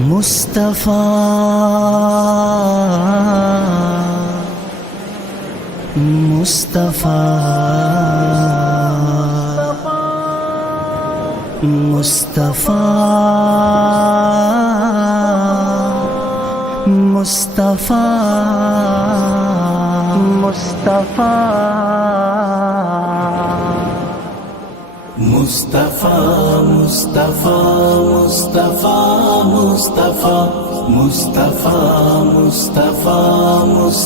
مصطفیٰ مصطفیٰ مصطفیٰ مصطفیٰ مصطفیٰ مصطفیٰ مصطفیٰ مصطفیٰ مصطفیٰ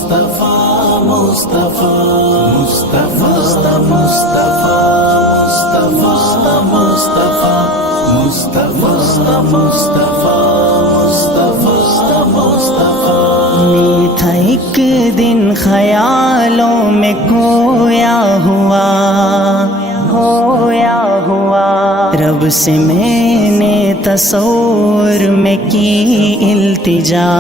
مصطفیٰ مصطفیٰ مصطفیٰ مصطفیٰ مصطفیٰ مصطفیٰ مصطفیٰ مصطفیٰ میٹھا ایک دن خیالوں میں کھویا ہوا رب سے میں نے تصور میں کی التجا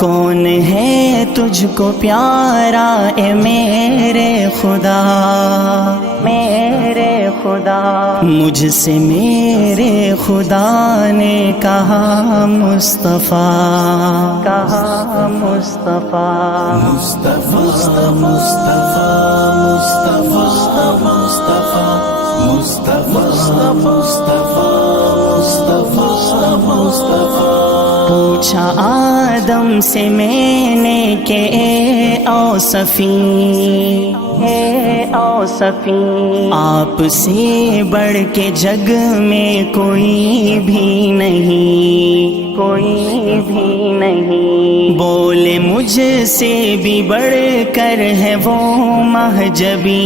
کون ہے تجھ کو پیارا اے میرے خدا مجھ سے میرے خدا نے کہا مصطفیٰ پوچھا آدم سے میں نے کہ اے اوصفی آپ سے بڑھ کے جگ میں کوئی بھی نہیں بولے مجھ سے بھی بڑھ کر ہے وہ مہجبی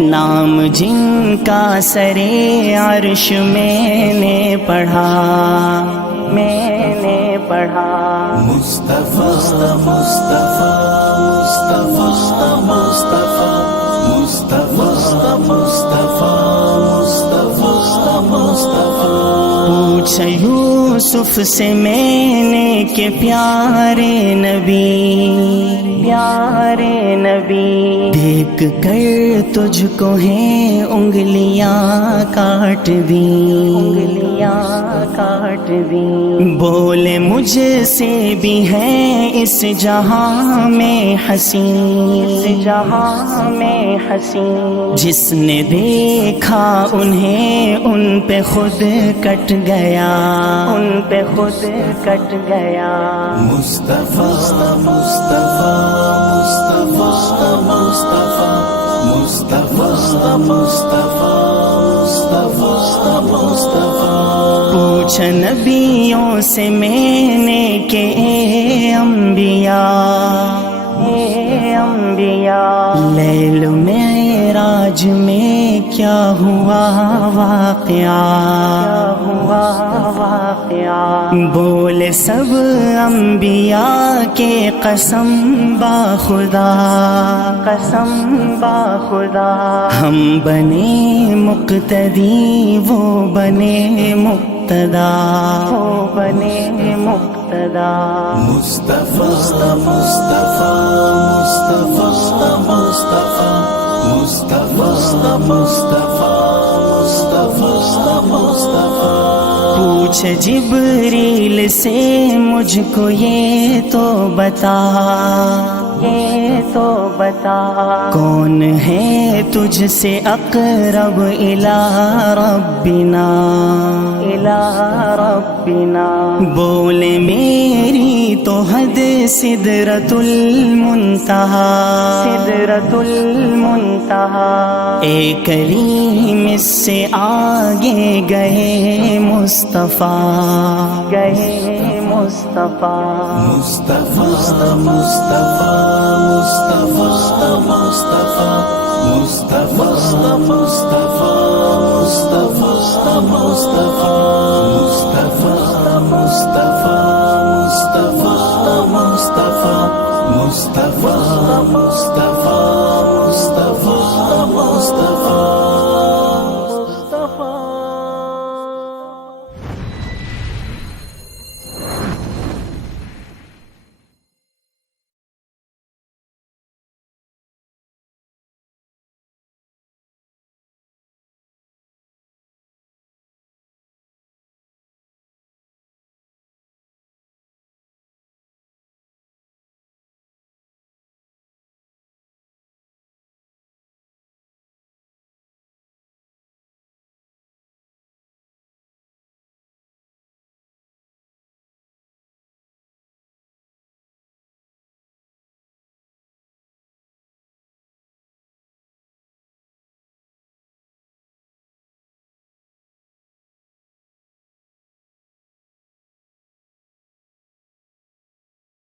نام جن کا سرے عرش میں نے پڑھا مصطفیٰ مصطفیٰ مصطفیٰ مصطفیٰ پوچھا یوسف سے میں نے کہ پیارے نبی دیکھ کر تجھ کو ہیں انگلیاں کاٹ دی بولے مجھ سے بھی ہیں اس جہاں میں حسین جس نے دیکھا انہیں ان پہ خود کٹ گیا مصطفیٰ پوچھا نبیوں سے میں نے کہ اے انبیاء لیل معراج میں کیا ہوا واقعہ بولے سب انبیاء کے قسم با خدا ہم بنے مقتدی وہ بنے مقتدا مصطفیٰ پوچھ جبریل سے مجھ کو یہ تو بتا کون ہے تجھ سے اقرب الی ربنا بولے میری تو حد سدرۃ المنتہا اے کریم اس سے آگے گئے مصطفیٰ مصطفیٰ